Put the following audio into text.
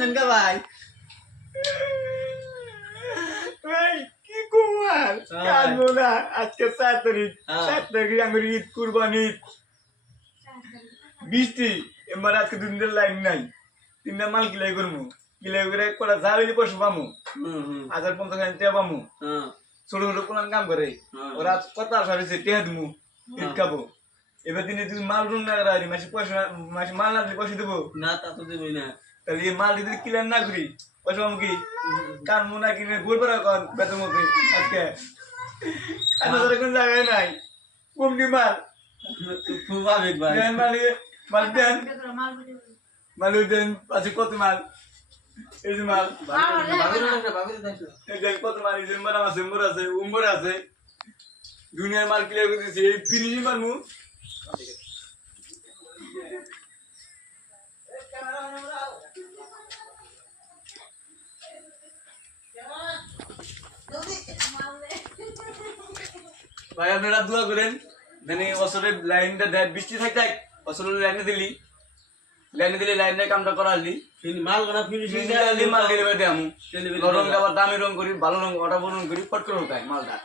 কান্দেন কা ভাই ভাই কি কুমার কানবো না আজকে 7 তারিখ আমার ঈদ কুরবানি বৃষ্টি এবার আজকে 2 দিনের লাইন নাই 3টা মাল কিলাই করবো কিলাই করে কোলা যাবে পশু পামু 1050 টাকা পামু ছোট ছোট কোন কাম করে ওরা কত আশা হয়েছে টেহা দিমু ঈদ খাবো এবার দিনে তুমি মাল রুম না করা মাসে পয়সা মাসে মাল না দিলে পয়সা দেবো না তা তো দেবই না তাহলে এই মাল যদি ক্লিয়ার না করি পয়সা পাবো কি কান মুনা কিনে গোল পারা কন বেতন মধ্যে আজকে আর কোন জায়গায় নাই কমনি মাল খুব আবেগ ভাই দেন মাল দেন মাল দেন আছে কত মাল এই যে মাল এই যে কত মাল এই যে মারাম আছে মোর আছে উমর আছে দুনিয়ার মাল ক্লিয়ার করে দিয়েছি এই ফিনিশিং মারমু ভাই আপনারা দোয়া করেন মানে বছরের লাইনটা দেয় বৃষ্টি থাকতে বছরের লাইনে দিলি লাইনের কামটা করালি মাল গনা ফিনিশিং মাল ডেলিভারি দেয় আমি রং আবার দামি রং করি ভালো রং অর্ডার রং করি ফট করে মালটা